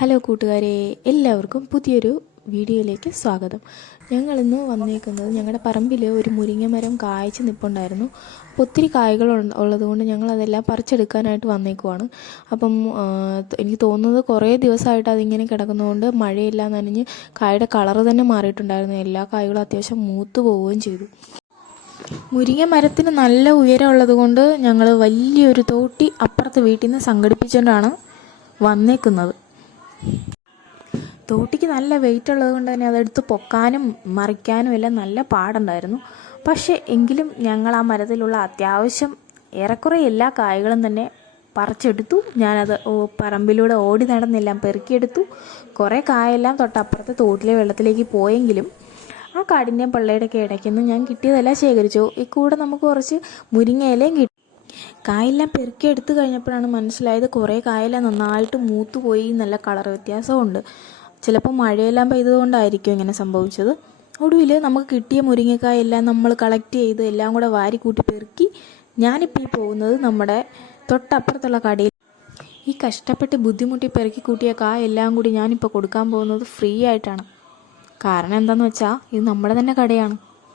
Hello കൂട്ടുകാരെ, എല്ലാവർക്കും പുതിയൊരു വീഡിയോയിലേക്ക് സ്വാഗതം. ഞങ്ങളിന്ന് വന്നേക്കുന്നത് ഞങ്ങളുടെ പറമ്പിൽ ഒരു മുരിങ്ങ മരം കായ്ച്ച് നിൽപ്പുണ്ടായിരുന്നു. അപ്പോൾ ഒത്തിരി കായ്കൾ ഉള്ളതുകൊണ്ട് ഞങ്ങളതെല്ലാം പറിച്ചെടുക്കാനായിട്ട് വന്നേക്കുവാണ്. അപ്പം എനിക്ക് തോന്നുന്നത് കുറേ ദിവസമായിട്ട് അതിങ്ങനെ കിടക്കുന്നതുകൊണ്ട് മഴയെല്ലാം നനഞ്ഞ് കായുടെ കളറ് തന്നെ മാറിയിട്ടുണ്ടായിരുന്നു. എല്ലാ കായ്കളും അത്യാവശ്യം മൂത്ത് പോവുകയും ചെയ്തു. മുരിങ്ങ മരത്തിന് നല്ല ഉയരമുള്ളത് കൊണ്ട് ഞങ്ങൾ വലിയൊരു തോട്ടി അപ്പുറത്ത് വീട്ടിൽ നിന്ന് സംഘടിപ്പിച്ചുകൊണ്ടാണ് വന്നേക്കുന്നത്. തോട്ടിക്ക് നല്ല വെയിറ്റ് ഉള്ളത് കൊണ്ട് തന്നെ അതെടുത്ത് പൊക്കാനും മറിക്കാനും എല്ലാം നല്ല പാടുണ്ടായിരുന്നു. പക്ഷേ എങ്കിലും ഞങ്ങൾ ആ മരത്തിലുള്ള അത്യാവശ്യം ഏറെക്കുറെ എല്ലാ കായ്കളും തന്നെ പറിച്ചെടുത്തു. ഞാനത് പറമ്പിലൂടെ ഓടി നടന്നെല്ലാം പെറുക്കിയെടുത്തു. കുറേ കായെല്ലാം തൊട്ടപ്പുറത്ത് തോട്ടിലെ വെള്ളത്തിലേക്ക് പോയെങ്കിലും ആ കാടിൻ്റെയും പള്ളയുടെയൊക്കെ ഇടയ്ക്കുന്ന് ഞാൻ കിട്ടിയതെല്ലാം ശേഖരിച്ചു. ഈ കൂടെ നമുക്ക് കുറച്ച് മുരിങ്ങയിലയും കിട്ടി. കായെല്ലാം പെറുക്കി എടുത്തു കഴിഞ്ഞപ്പോഴാണ് മനസ്സിലായത് കുറേ കായെല്ലാം നന്നായിട്ട് മൂത്തുപോയി, നല്ല കളർ വ്യത്യാസമുണ്ട്. ചിലപ്പോൾ മഴയെല്ലാം പെയ്തതുകൊണ്ടായിരിക്കും ഇങ്ങനെ സംഭവിച്ചത്. ഒടുവിൽ നമുക്ക് കിട്ടിയ മുരിങ്ങക്കായെല്ലാം നമ്മൾ കളക്ട് ചെയ്ത് എല്ലാം കൂടെ വാരി കൂട്ടി പെറുക്കി ഞാനിപ്പോൾ ഈ പോകുന്നത് നമ്മുടെ തൊട്ടപ്പുറത്തുള്ള കടയിൽ. ഈ കഷ്ടപ്പെട്ട് ബുദ്ധിമുട്ടി പെറുക്കി കൂട്ടിയ കായെല്ലാം കൂടി ഞാനിപ്പോൾ കൊടുക്കാൻ പോകുന്നത് ഫ്രീ ആയിട്ടാണ്. കാരണം എന്താണെന്ന് വെച്ചാൽ ഇത് നമ്മുടെ തന്നെ കടയാണ്.